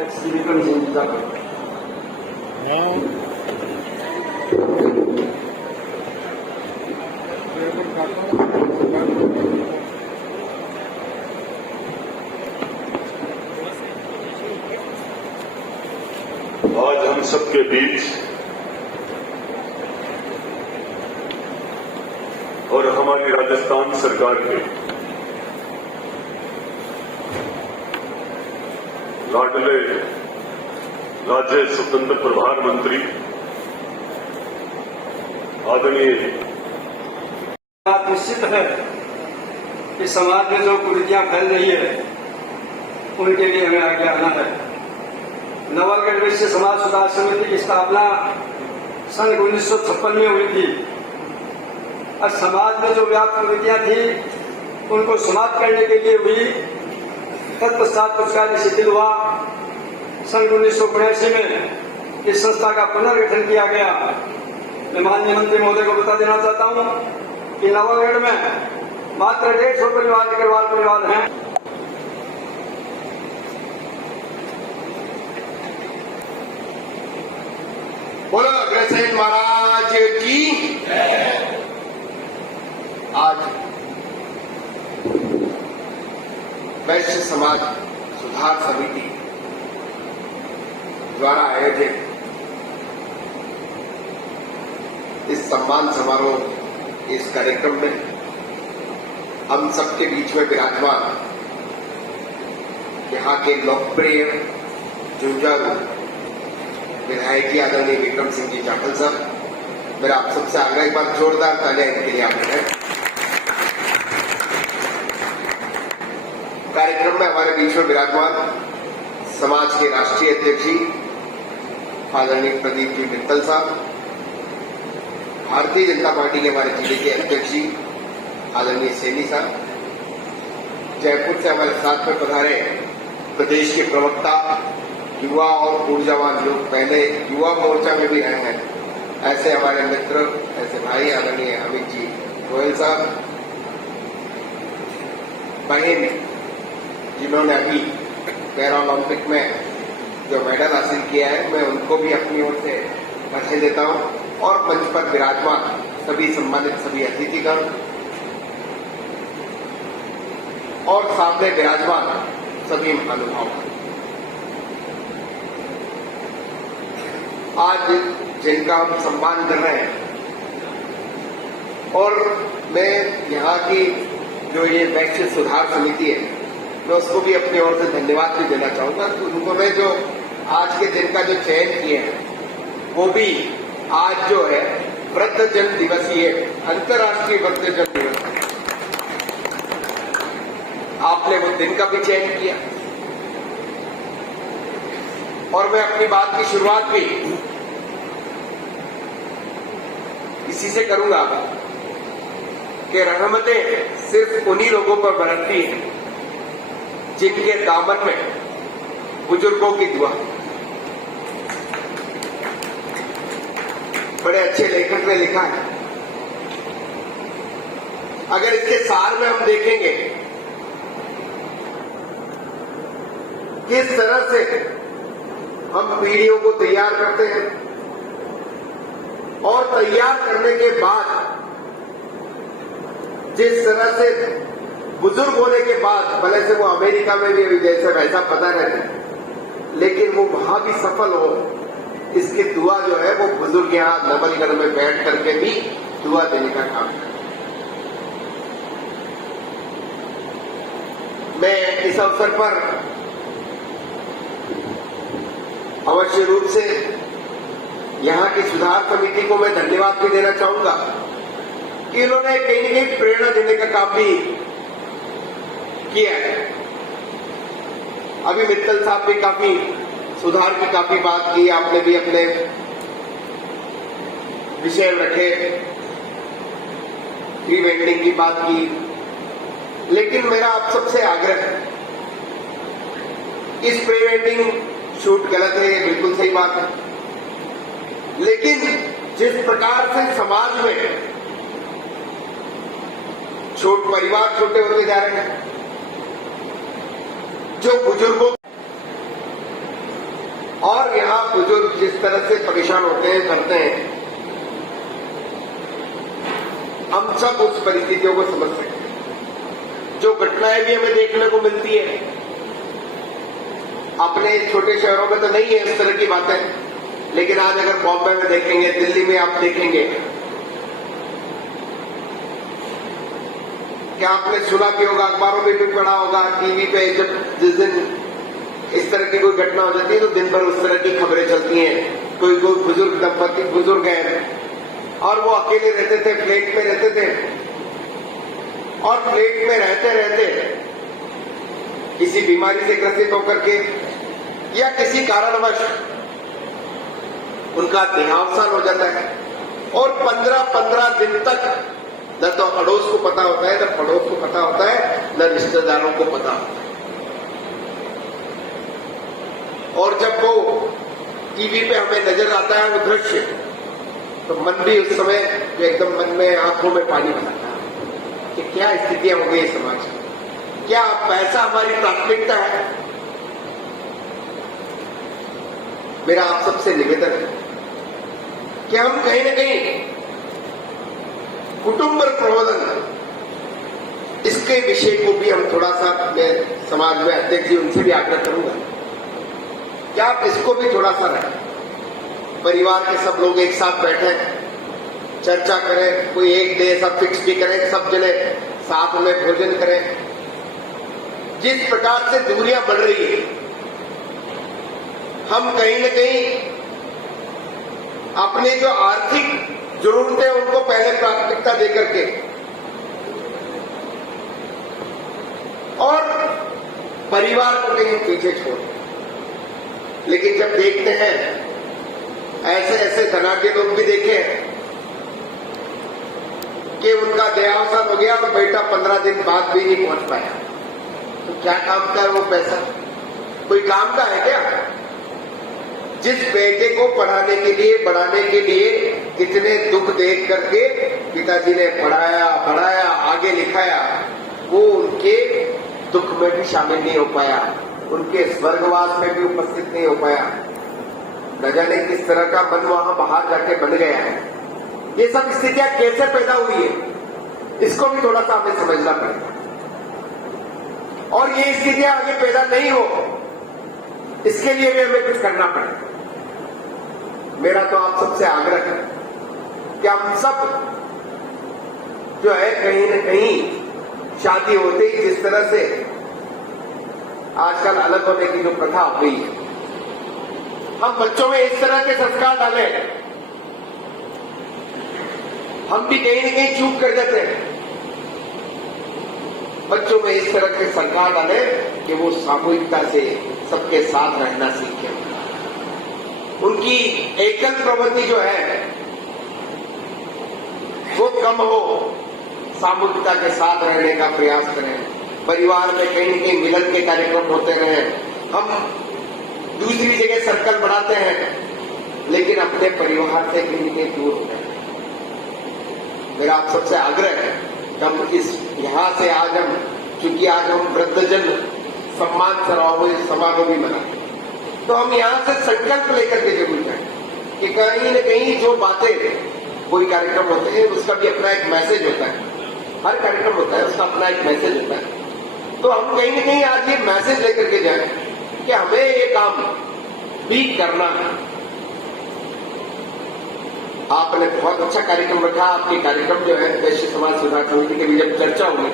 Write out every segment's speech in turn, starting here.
श्री विक्रम सिंह जी का आज हम सबके बीच और हमारी राजस्थान सरकार के लाडले राज्य स्वतंत्र प्रधानमंत्री आदरणीय बात निश्चित है कि समाज में जो कुरीतियां फैल रही है उनके लिए हमें आगे आना है। नवलगढ़ वैश्य समाज सुधार समिति की स्थापना सन 1956 में हुई थी। और समाज में जो व्याप्त कुरीतियां थी उनको समाप्त करने के लिए हुई। तत्पश्चात कुछ कार्य शिथिल हुआ। सन 1982 में इस संस्था का पुनर्गठन किया गया। मैं माननीय मंत्री महोदय को बता देना चाहता हूं कि नवलगढ़ में मात्र 150 परिवार अग्रवाल परिवार हैं। बोलो अग्रसेन महाराज की। आज वैश्य समाज सुधार समिति द्वारा आयोजित इस सम्मान समारोह इस कार्यक्रम में हम सबके बीच में विराजमान यहाँ के लोकप्रिय जुझारू विधायक आदरणीय विक्रम सिंह जी जाखल साहब, मेरा आप सबसे आग्रह एक बार जोरदार तालियां इनके लिए आपने है। कार्यक्रम में हमारे बीच में विराजमान समाज के राष्ट्रीय अध्यक्ष आदरणीय प्रदीप जी मित्तल साहब, भारतीय जनता पार्टी के हमारे जिले के अध्यक्ष आदरणीय सैनी साहब, जयपुर से हमारे साथ में पधारे प्रदेश के प्रवक्ता युवा और ऊर्जावान लोग, पहले युवा मोर्चा में भी रहे हैं, ऐसे हमारे मित्र, ऐसे भाई आदरणीय अमित जी गोयल साहब, बहन जिन्होंने अभी पैरा ओलंपिक में जो मेडल हासिल किया है, मैं उनको भी अपनी ओर से बधाई देता हूं। और मंच पर विराजमान सभी सम्मानित सभी अतिथिगण और सामने विराजमान सभी महानुभाव, आज जिनका हम सम्मान कर रहे हैं, और मैं यहाँ की जो ये वैश्य सुधार समिति है, मैं उसको भी अपनी ओर से धन्यवाद भी देना चाहूंगा। तो उन्होंने जो आज के दिन का जो चयन किया है, वो भी आज जो है वृद्धजन दिवस, ये अंतर्राष्ट्रीय वृद्धजन दिवस, आपने वो दिन का भी चयन किया। और मैं अपनी बात की शुरुआत भी इसी से करूंगा कि रहमतें सिर्फ उन्हीं लोगों पर बरसती हैं जिनके दामन में बुजुर्गों की दुआ। बड़े अच्छे लेखक ने लिखा है, अगर इसके सार में हम देखेंगे किस तरह से हम पीढ़ियों को तैयार करते हैं, और तैयार करने के बाद जिस तरह से बुजुर्ग होने के बाद, भले से वो अमेरिका में भी अभी जैसे वैसा पता नहीं, लेकिन वो वहां भी सफल हो, इसकी दुआ जो है वो बुजुर्ग यहां नवलगढ़ में बैठ करके भी दुआ देने का काम है। मैं इस अवसर पर अवश्य रूप से यहाँ की सुधार समिति को मैं धन्यवाद भी देना चाहूंगा कि इन्होंने कहीं न कहीं प्रेरणा देने का काम भी किया है। अभी मित्तल साहब भी काफी सुधार की काफी बात की, आपने भी अपने विषय रखे, प्री वेडिंग की बात की, लेकिन मेरा आप सबसे आग्रह है, इस प्री वेडिंग शूट गलत है, ये बिल्कुल सही बात है, लेकिन जिस प्रकार से समाज में परिवार छोटे होते जा रहे हैं, जो बुजुर्गों और यहाँ बुजुर्ग जिस तरह से परेशान होते हैं करते हैं, हम सब उस परिस्थितियों को समझ सकते हैं। जो घटनाएं भी हमें देखने को मिलती है, अपने छोटे शहरों में तो नहीं है इस तरह की बातें, लेकिन आज अगर बॉम्बे में देखेंगे, दिल्ली में आप देखेंगे, क्या आपने सुना भी होगा, अखबारों में भी पढ़ा होगा, टीवी पे जब जिस दिन इस तरह की कोई घटना हो जाती है तो दिन भर उस तरह की खबरें चलती हैं। कोई बुजुर्ग दंपति बुजुर्ग हैं और वो अकेले रहते थे, फ्लैट में रहते थे, और फ्लैट में रहते रहते किसी बीमारी से ग्रसित होकर के या किसी कारणवश उनका देहावसान हो जाता है, और 15-15 दिन तक न तो अड़ोस को पता होता है, न पड़ोस को पता होता है, न रिश्तेदारों को पता होता है। और जब वो टीवी पे हमें नजर आता है वो दृश्य, तो मन भी उस समय एकदम मन में आंखों में पानी भरता है कि क्या स्थितियां हो गई समाज में। क्या पैसा हमारी प्राथमिकता है? मेरा आप सबसे निवेदन है कि हम कहीं न कहीं कुटुंब प्रबोधन, इसके विषय को भी हम थोड़ा सा, मैं समाज में अध्यक्ष जी उनसे भी आग्रह करूंगा कि आप इसको भी थोड़ा सा रखें। परिवार के सब लोग एक साथ बैठे, चर्चा करें, कोई एक डे सब फिक्स भी करें, सब जने साथ में भोजन करें। जिस प्रकार से दूरियां बढ़ रही है, हम कहीं न कहीं अपने जो आर्थिक जरूरतें उनको पहले प्राथमिकता देकर के और परिवार को कहीं पीछे छोड़, लेकिन जब देखते हैं ऐसे ऐसे धनाढ्य लोग भी देखे कि उनका देहावसान हो गया और बेटा 15 दिन बाद भी नहीं पहुंच पाया, तो क्या काम का है वो पैसा? कोई काम का है क्या? जिस बेटे को पढ़ाने के लिए, बढ़ाने के लिए कितने दुख देख करके पिताजी ने पढ़ाया, बढ़ाया, आगे लिखाया, वो उनके दुख में भी शामिल नहीं हो पाया, उनके स्वर्गवास में भी उपस्थित नहीं हो पाया। न जाने किस तरह का मन वहां बाहर जाके बन गया है। ये सब स्थितियां कैसे पैदा हुई है, इसको भी थोड़ा सा हमें समझना पड़ेगा। और ये स्थितियां आगे पैदा नहीं हो, इसके लिए भी हमें कुछ करना पड़ेगा। मेरा तो आप सबसे आग्रह है कि हम सब जो है कहीं न कहीं शादी होते ही जिस तरह से आजकल अलग होने की जो प्रथा हो गई है, हम बच्चों में इस तरह के संस्कार डालें, हम भी कहीं न कहीं चूक कर जाते हैं। बच्चों में इस तरह के संस्कार डालें कि वो सामूहिकता से सबके साथ रहना सीखें। उनकी एकल प्रवृत्ति जो है वो कम हो, सामूहिकता के साथ रहने का प्रयास करें। परिवार में कहीं न कहीं मिलन के कार्यक्रम होते रहे। हम दूसरी जगह सर्कल बनाते हैं, लेकिन अपने परिवार से कहीं न कहीं दूर होते हैं। मेरा आप सबसे आग्रह है कि हम इस यहां से आज हम, क्योंकि आज हम वृद्धजन सम्मान समारोह भी मनाते, तो हम यहां से संकल्प लेकर के जरूर जाएं कि कहीं न कहीं जो बातें, कोई कार्यक्रम होते हैं उसका भी अपना एक मैसेज होता है, हर कार्यक्रम होता है उसका अपना एक मैसेज होता है। तो हम कहीं न कहीं आज ये मैसेज लेकर के जाएं कि हमें ये काम भी करना है। आपने बहुत अच्छा कार्यक्रम रखा। आपके कार्यक्रम जो है वैश्य समाज सुधार समिति के भी जब चर्चा हुई,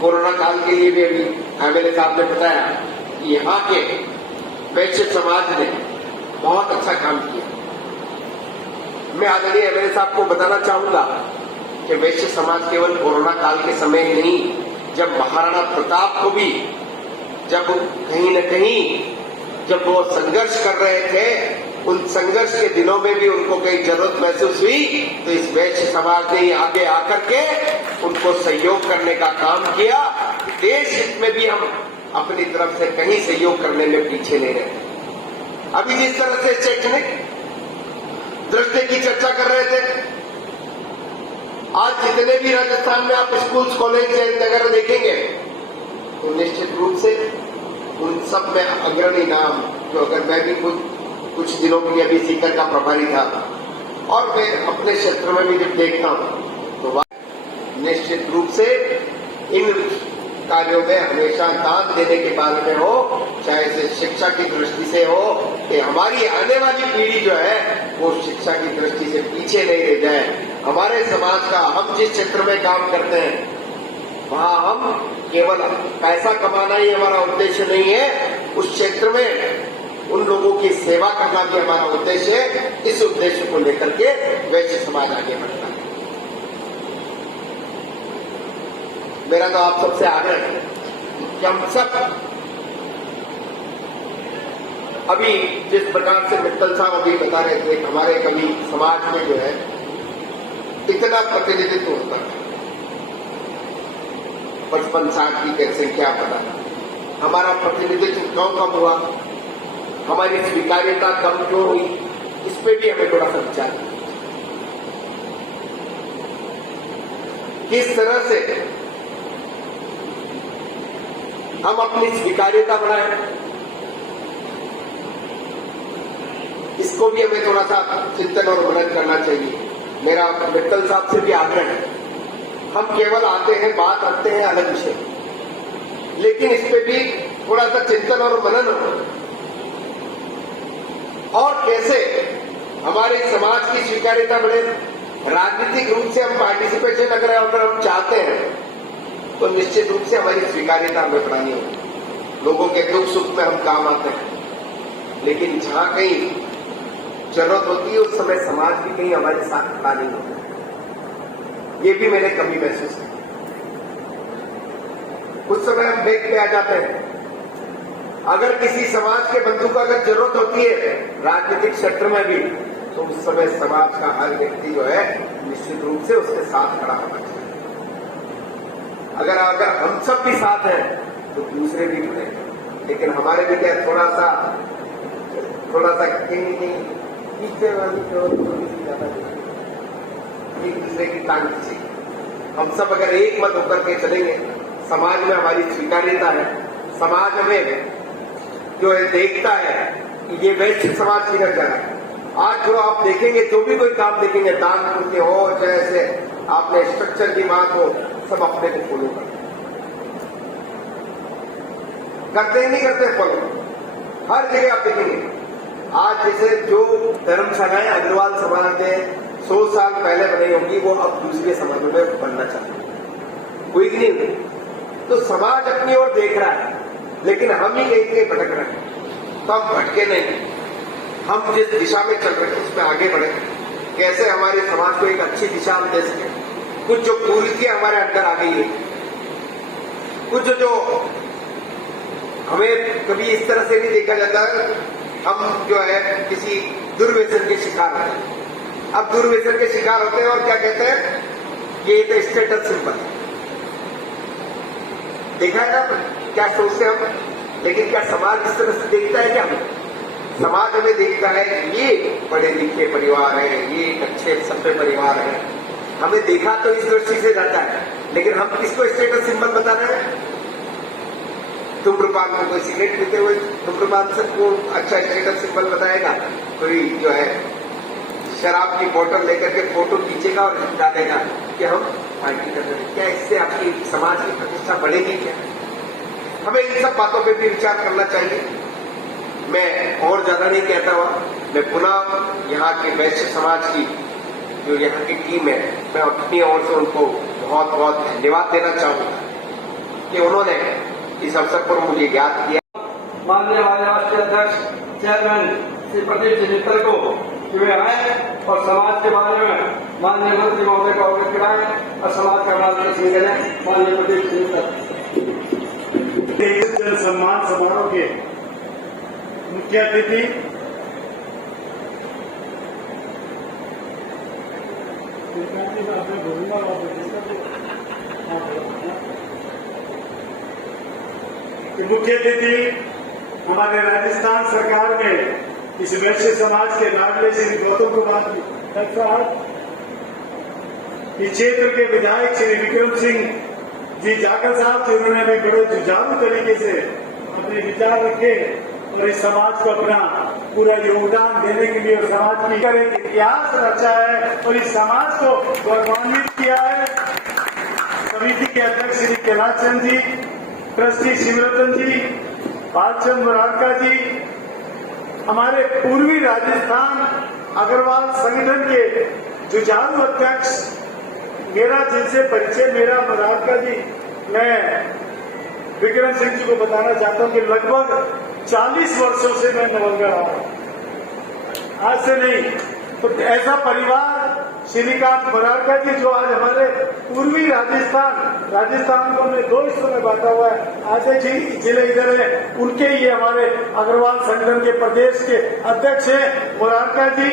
कोरोना काल के लिए भी अभी एमएलए साहब ने बताया कि यहाँ के वैश्य समाज ने बहुत अच्छा काम किया। मैं आदरणीय एमएलए साहब को बताना चाहूंगा कि वैश्य समाज केवल कोरोना काल के समय नहीं, जब महाराणा प्रताप को भी, जब कहीं न कहीं जब वो संघर्ष कर रहे थे, उन संघर्ष के दिनों में भी उनको कहीं जरूरत महसूस हुई, तो इस वैश्य समाज ने आगे आकर के उनको सहयोग करने का काम किया। देश हित में भी हम अपनी तरफ से कहीं सहयोग करने में पीछे नहीं रहे। अभी जिस तरह से शैक्षणिक दृष्टि की चर्चा कर रहे थे, आज जितने भी राजस्थान में आप स्कूल, कॉलेज अगर देखेंगे तो निश्चित रूप से उन सब में अग्रणी नाम, जो अगर मैं भी कुछ दिनों के लिए अभी सीकर का प्रभारी था और मैं अपने क्षेत्र में भी जब देखता हूँ तो निश्चित रूप से इन कार्यों में हमेशा दान देने के बारे में हो, चाहे से शिक्षा की दृष्टि से हो कि हमारी आने वाली पीढ़ी जो है वो शिक्षा की दृष्टि से पीछे नहीं रह जाए। हमारे समाज का, हम जिस क्षेत्र में काम करते हैं वहां हम केवल पैसा कमाना ही हमारा उद्देश्य नहीं है, उस क्षेत्र में उन लोगों की सेवा करना भी हमारा उद्देश्य है। इस उद्देश्य को लेकर के वैश्य समाज आगे बढ़ता है। मेरा तो आप सबसे आग्रह है कि हम सब अभी जिस प्रकार से मित्तल साहब अभी बता रहे थे, हमारे कभी समाज में जो है इतना प्रतिनिधित्व होता है, 55-60 की संख्या पता, हमारा प्रतिनिधित्व क्यों कम हुआ, हमारी स्वीकार्यता कम क्यों हुई, इस पे भी हमें थोड़ा सा विचार करना। किस तरह से हम अपनी स्वीकार्यता बढ़ाएं, इसको भी हमें थोड़ा सा चिंतन और मनन करना चाहिए। मेरा मित्तल साहब से भी आग्रह है, हम केवल आते हैं, बात रखते हैं अलग विषय, लेकिन इस पे भी थोड़ा सा चिंतन और मनन हो, और कैसे हमारे समाज की स्वीकार्यता बढ़े। राजनीतिक रूप से हम पार्टिसिपेशन अगर हम चाहते हैं तो निश्चित रूप से हमारी स्वीकार्यता हमें बढ़ानी होगी। लोगों के दुख सुख में हम काम आते हैं, लेकिन जहां कहीं जरूरत होती है उस समय समाज भी कहीं हमारे साथ खड़ा नहीं होता। ये भी मैंने कभी महसूस किया। कुछ समय हम बैक पे आ जाते हैं, अगर किसी समाज के बंधु को अगर जरूरत होती है राजनीतिक क्षेत्र में भी, तो उस समय समाज का हर व्यक्ति जो है निश्चित रूप से उसके साथ खड़ा होना चाहिए। अगर हम सब भी साथ हैं तो दूसरे भी खड़े, लेकिन हमारे भी क्या थोड़ा सा कहीं पीछे वाली थोड़ी सी ज्यादा एक दूसरे की टांग खींची। हम सब अगर एक मत होकर के चलेंगे, समाज में हमारी स्वीकार्यता है, समाज हमें जो है देखता है कि ये वैश्य समाज किधर जा रहा है। आज जो आप देखेंगे, जो भी कोई काम देखेंगे, दान पुण्य हो, जैसे आपने स्ट्रक्चर की बात हो, सब अपने को फॉलो करते नहीं करते फॉलो। हर जगह आप देखेंगे आज जैसे जो धर्मशालाएं अग्रवाल समाज ने 100 साल पहले बनाई होंगी, वो अब दूसरे समाजों में बनना चाहते हैं, कोई नहीं हुई। तो समाज अपनी ओर देख रहा है, लेकिन हम ही कहीं भटक रहे हैं। तो हम भटके नहीं, हम जिस दिशा में चल रहे हैं उसमें आगे बढ़े, कैसे हमारे समाज को एक अच्छी दिशा हम दे सके। कुछ जो कुरीतियां हमारे अंदर आ गई है, कुछ जो हमें कभी इस तरह से नहीं देखा जाता है, हम जो है किसी दुर्व्यसन के शिकार होते हैं। अब दुर्व्यसन के शिकार होते हैं और क्या कहते हैं, ये तो स्टेटस सिंबल देखा है ना, क्या सोचते हम। लेकिन क्या समाज इस तरह से देखता है? क्या समाज हमें देखता है कि ये पढ़े लिखे परिवार है, ये एक अच्छे सभ्य परिवार है, हमें देखा तो इस दृष्टि से जाता है। लेकिन हम किसको स्टेटस सिंबल बता रहे हैं? धूम्रपान को कोई सिगरेट पीते हुए धूम्रपान सबको अच्छा स्टेटस सिंबल बताएगा, कोई जो है शराब की बोतल लेकर के फोटो खींचेगा और डालेगा कि हम पार्टी कर रहे हैं। क्या इससे आपकी समाज की प्रतिष्ठा बढ़ेगी? क्या हमें इन सब बातों पर भी विचार करना चाहिए। मैं और ज्यादा नहीं कहता हुआ, मैं पुनः यहाँ के वैश्य समाज की जो यहाँ की टीम है, मैं अपनी ओर से उनको बहुत बहुत धन्यवाद देना चाहूंगा कि उन्होंने इस अवसर पर मुझे याद किया। माननीय हमारे राष्ट्रीय अध्यक्ष चेयरमैन श्री प्रदीप जी मित्तल को कि वे आए और समाज के बारे में माननीय मंत्री महोदय को अवगत कराएं और समाज का मार्गदर्शन करें। माननीय प्रदीप जी मित्तल। जन सम्मान समारोह के मुख्य अतिथि मुख्य अतिथि हमारे राजस्थान सरकार में इस वैश्य समाज के लाडले श्री गौतम कुमार साहब, इस क्षेत्र के विधायक श्री विक्रम सिंह जी जाकर साहब, जिन्होंने भी बड़े जुझारू तरीके से अपने विचार रखे और इस समाज को अपना पूरा योगदान देने के लिए और समाज की एक इतिहास रचा है और इस समाज को गौरवान्वित किया है। समिति के अध्यक्ष श्री कैलाश चंद जी, ट्रस्टी शिवरतन जी, बालचंद मुरारका जी, हमारे पूर्वी राजस्थान अग्रवाल संगठन के जुझारू अध्यक्ष, मेरा जिनसे परिचय मेरा मुरारका जी, मैं विक्रम सिंह जी को बताना चाहता हूं कि लगभग 40 वर्षों से मैं नवलगढ़ आ रहा हूं, आज से नहीं। तो ऐसा परिवार श्रीकांत मुरारका जी जो आज हमारे पूर्वी राजस्थान को हमने 2 हिस्सों में बांटा हुआ है, आधे जिले इधर है, उनके ये हमारे अग्रवाल संगठन के प्रदेश के अध्यक्ष हैं मुरारका जी।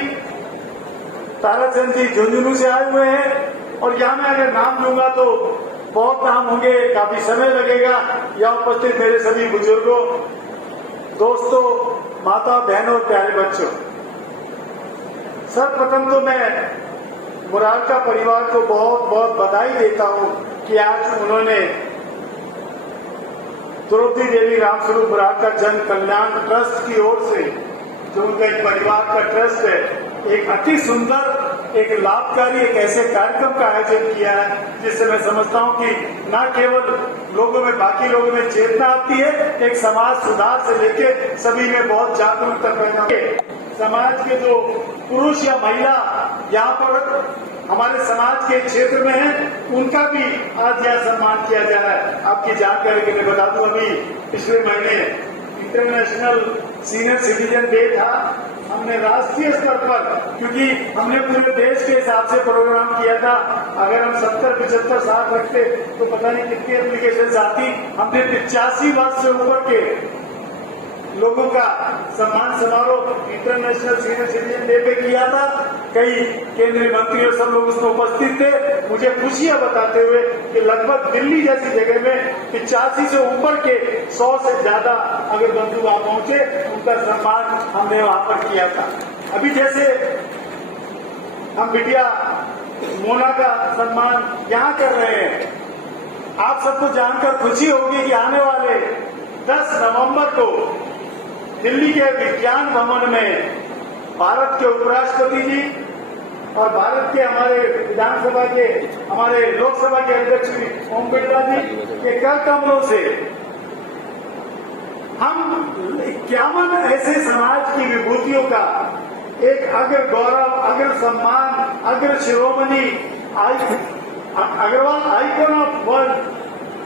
ताराचंद जी झुंझुनू से आए हुए हैं और यहाँ मैं अगर नाम लूंगा तो बहुत नाम होंगे, काफी समय लगेगा। यहाँ उपस्थित मेरे सभी बुजुर्गों, दोस्तों, माता बहनों, प्यारे बच्चों, सर्वप्रथम तो मैं मुरारका परिवार को बहुत बहुत बधाई देता हूं कि आज उन्होंने द्रौपदी देवी रामस्वरूप मुरारका जन कल्याण ट्रस्ट की ओर से, जो उनका एक परिवार का ट्रस्ट है, एक अति सुंदर, एक लाभकारी, एक ऐसे कार्यक्रम का आयोजन किया है जिससे मैं समझता हूं कि न केवल लोगों में, बाकी लोगों में चेतना आती है, एक समाज सुधार से लेके सभी में बहुत जागरूकता पैदा होती। समाज के जो पुरुष या महिला यहाँ पर हमारे समाज के क्षेत्र में हैं, उनका भी आज यहाँ सम्मान किया जा रहा है। आपकी जानकारी के लिए बता दूं, अभी पिछले महीने इंटरनेशनल सीनियर सिटीजन डे था। हमने राष्ट्रीय स्तर पर, क्योंकि हमने पूरे देश के हिसाब से प्रोग्राम किया था, अगर हम 70, 75, 60 रखते तो पता नहीं कितनी एप्लीकेशन आती। हमने 85 वर्ष से ऊपर के लोगों का सम्मान समारोह इंटरनेशनल सीनियर सिटीजन डे पे किया था। कई केंद्रीय मंत्री और सब लोग उसमें उपस्थित थे। मुझे खुशियां बताते हुए कि लगभग दिल्ली जैसी जगह में 85 से ऊपर के 100 से ज्यादा अगर बंधु वहां पहुंचे, उनका सम्मान हमने वहां पर किया था। अभी जैसे हम बिटिया मोना का सम्मान यहाँ कर रहे हैं, आप सबको जानकर खुशी होगी कि आने वाले 10 नवंबर को दिल्ली के विज्ञान भवन में भारत के उपराष्ट्रपति जी और भारत के हमारे विधानसभा के, हमारे लोकसभा के अध्यक्ष ओम बिरला जी के कर कमलों से हम 51 ऐसे समाज की विभूतियों का एक अग्र गौरव, अग्र सम्मान, अग्र शिरोमणि Agarwal icon of world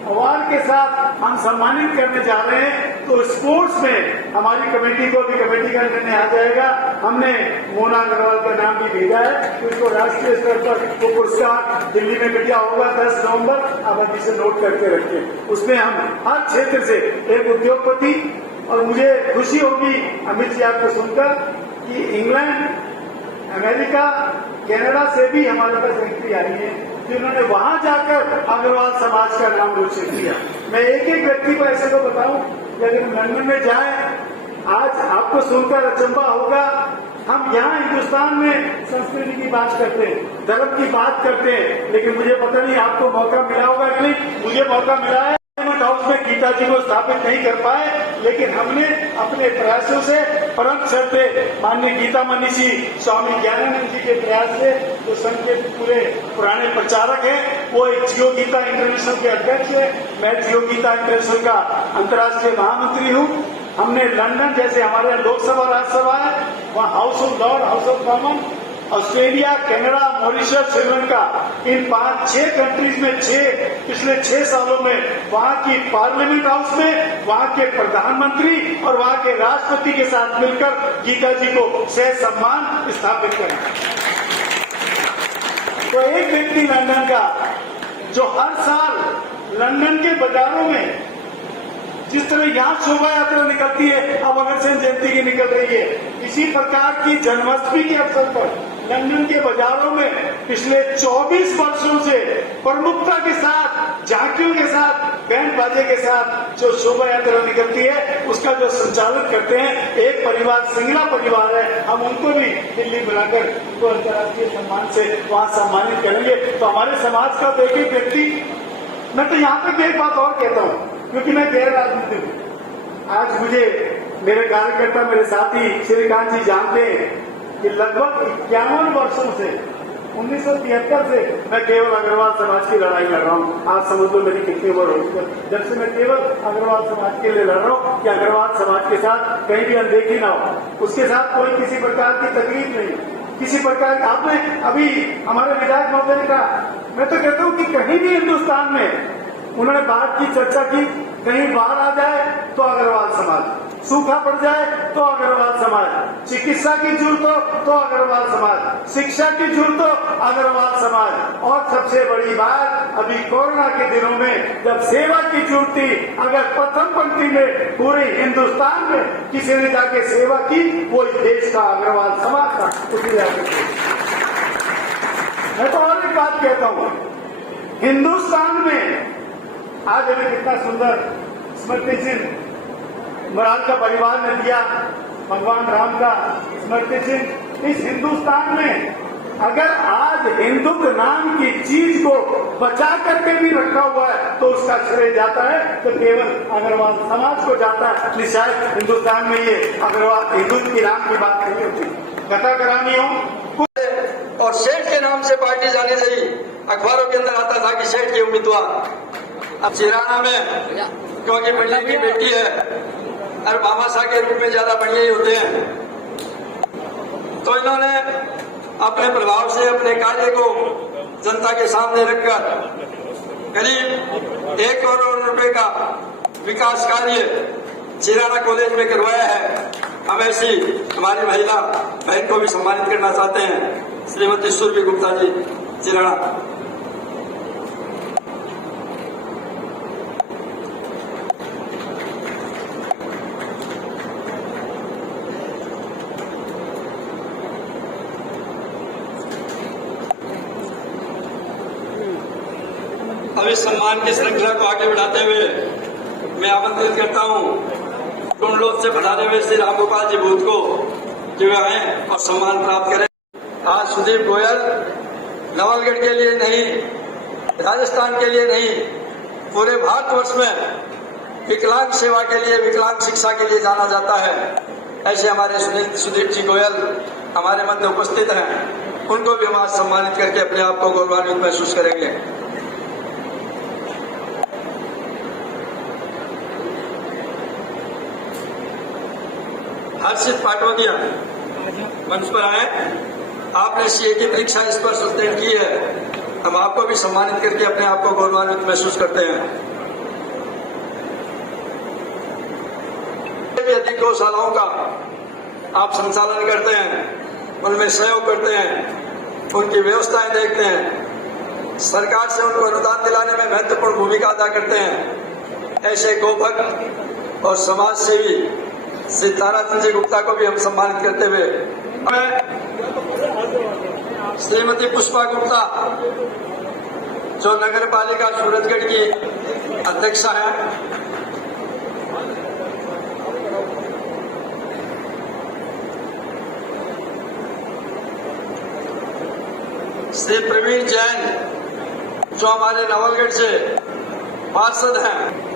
award के साथ हम सम्मानित करने जा रहे हैं। तो स्पोर्ट्स में हमारी कमेटी को भी, कमेटी का निर्णय आ जाएगा, हमने मोना अग्रवाल का नाम भी भेजा है, तो उसको राष्ट्रीय स्तर पर वो पुरस्कार दिल्ली में बिटिया होगा 10 नवंबर। आप अभी से नोट करके रखें। उसमें हम हर क्षेत्र से एक उद्योगपति, और मुझे खुशी होगी अमित जी आपको सुनकर कि इंग्लैंड, अमेरिका, कनाडा से भी हमारे पास एंट्री आई है, जिन्होंने वहां जाकर अग्रवाल समाज का नाम रोशन किया। मैं एक एक व्यक्ति को ऐसे को बताऊं कि अगर लंदन में जाए, आज आपको सुनकर अचंभा होगा, हम यहाँ हिंदुस्तान में संस्कृति की बात करते हैं, धर्म की बात करते हैं, लेकिन मुझे पता नहीं आपको मौका मिला होगा कि नहीं, मुझे मौका मिला है। हाउस में गीता जी को स्थापित नहीं कर पाए, लेकिन हमने अपने प्रयासों से, परम श्रद्धे माननीय गीता मनीषी स्वामी ज्ञानानंद जी के प्रयास से, जो संघ के पूरे पुराने प्रचारक हैं, वो एक जियो गीता इंटरनेशनल के अध्यक्ष है, मैं जियो गीता इंटरनेशनल का अंतर्राष्ट्रीय महामंत्री हूँ। हमने लंदन जैसे हमारे लोकसभा राज्यसभा है, वहाँ house of Lord, house of common, Australia, Canada, Mauritius, Sri Lanka, in 5-6 countries में पिछले 6 सालों में वहाँ की पार्लियामेंट हाउस में वहाँ के प्रधानमंत्री और वहाँ के राष्ट्रपति के साथ मिलकर गीता जी को सह सम्मान स्थापित करें। तो एक व्यक्ति लंदन का जो हर साल लंदन के बाजारों में, जिस तरह यहाँ शोभा यात्रा निकलती है, अब अगरसेन जयंती की निकल रही है, इसी प्रकार की जन्माष्टमी के अवसर पर लंदन के बाजारों में पिछले 24 वर्षों से प्रमुखता के साथ, झांकियों के साथ, बैंड बाजे के साथ जो शोभा यात्रा निकलती है, उसका जो संचालन करते हैं एक परिवार, सिंगला परिवार है। हम उनको भी दिल्ली बुलाकर उनको अंतर्राष्ट्रीय सम्मान से वहाँ सम्मानित करेंगे। तो हमारे समाज का एक एक व्यक्ति, मैं तो यहाँ पे भी एक बात और कहता हूँ, क्योंकि मैं गैर राजनीतिक हूँ, आज मुझे मेरे कार्यकर्ता, मेरे साथी श्रीकांत जी जानते हैं कि लगभग 51 वर्षों से 1973 से मैं केवल अग्रवाल समाज की लड़ाई लड़ रहा हूँ। आज समझ लो मेरी कितनी उम्र हो गई, जब से मैं केवल अग्रवाल समाज के लिए लड़ रहा हूँ कि अग्रवाल समाज के साथ कहीं भी अनदेखी ना हो, उसके साथ कोई किसी प्रकार की तकलीफ नहीं, किसी प्रकार की। आपने अभी हमारे विधायक महोदय ने कहा, मैं तो कहता हूँ कि कहीं भी हिंदुस्तान में उन्होंने बात की, चर्चा की, कहीं बाढ़ आ जाए तो अग्रवाल समाज, सूखा पड़ जाए तो अग्रवाल समाज, चिकित्सा की जरूरत हो तो अग्रवाल समाज, शिक्षा की जरूरत हो अग्रवाल समाज, और सबसे बड़ी बात अभी कोरोना के दिनों में जब सेवा की जरूरत थी, अगर प्रथम पंक्ति में पूरे हिंदुस्तान में किसी ने जाके सेवा की, वो इस देश का अग्रवाल समाज का उसी जाके। मैं तो और एक बात कहता हूँ, हिंदुस्तान में आज हमें कितना सुंदर स्मृति चिन्ह मराल का परिवार ने दिया, भगवान राम का स्मृति चिन्ह। इस हिंदुस्तान में अगर आज हिंदुत्व नाम की चीज को बचा करके भी रखा हुआ है तो उसका श्रेय जाता है तो केवल अग्रवाल समाज को जाता है। नहीं, शायद हिंदुस्तान में ये अग्रवाल हिंदुत्व की नाम की बात नहीं होती। कथा करानी हो और सेठ के नाम से पार्टी जानी चाहिए। अखबारों के अंदर आता था कि सेठ के उम्मीदवार, अब चिराना में क्योंकि बड़ी की बेटी है और मामा साहब के रूप में ज्यादा बढ़िया ही होते हैं, तो इन्होंने अपने प्रभाव से अपने कार्य को जनता के सामने रखकर करीब 1 करोड़ रुपए का विकास कार्य चिराना कॉलेज में करवाया है। हम ऐसी हमारी महिला बहन को भी सम्मानित करना चाहते हैं, श्रीमती सुरभि गुप्ता जी, चिराना। अब इस सम्मान की श्रृंखला को आगे बढ़ाते हुए मैं आमंत्रित करता हूं टुंडलोत से पधारे हुए श्री राम गोपाल जी भूत को कि वे आए और सम्मान प्राप्त करें। आज सुदीप गोयल नवलगढ़ के लिए नहीं, राजस्थान के लिए नहीं, पूरे भारतवर्ष में विकलांग सेवा के लिए, विकलांग शिक्षा के लिए जाना जाता है। ऐसे हमारे सुदीप जी गोयल हमारे मध्य उपस्थित हैं, उनको भी हम आज सम्मानित करके अपने आप को गौरवान्वित महसूस करेंगे। हर्षित पाटवदिया मंच पर आए, आपने सीए की परीक्षा इस पर उत्तीर्ण की है, हम आपको भी सम्मानित करके अपने आप को गौरवान्वित महसूस करते हैं। अधिक गौशालाओं का आप संचालन करते हैं, उनमें सहयोग करते हैं, उनकी व्यवस्थाएं देखते हैं, सरकार से उनको अनुदान दिलाने में महत्वपूर्ण भूमिका अदा करते हैं। ऐसे गोभक्त और समाज सेवी श्री ताराचंद जी गुप्ता को भी हम सम्मानित करते हुए श्रीमती पुष्पा गुप्ता जो नगर पालिका सूरजगढ़ की अध्यक्षा है, श्री प्रवीण जैन जो हमारे नवलगढ़ से पार्षद हैं,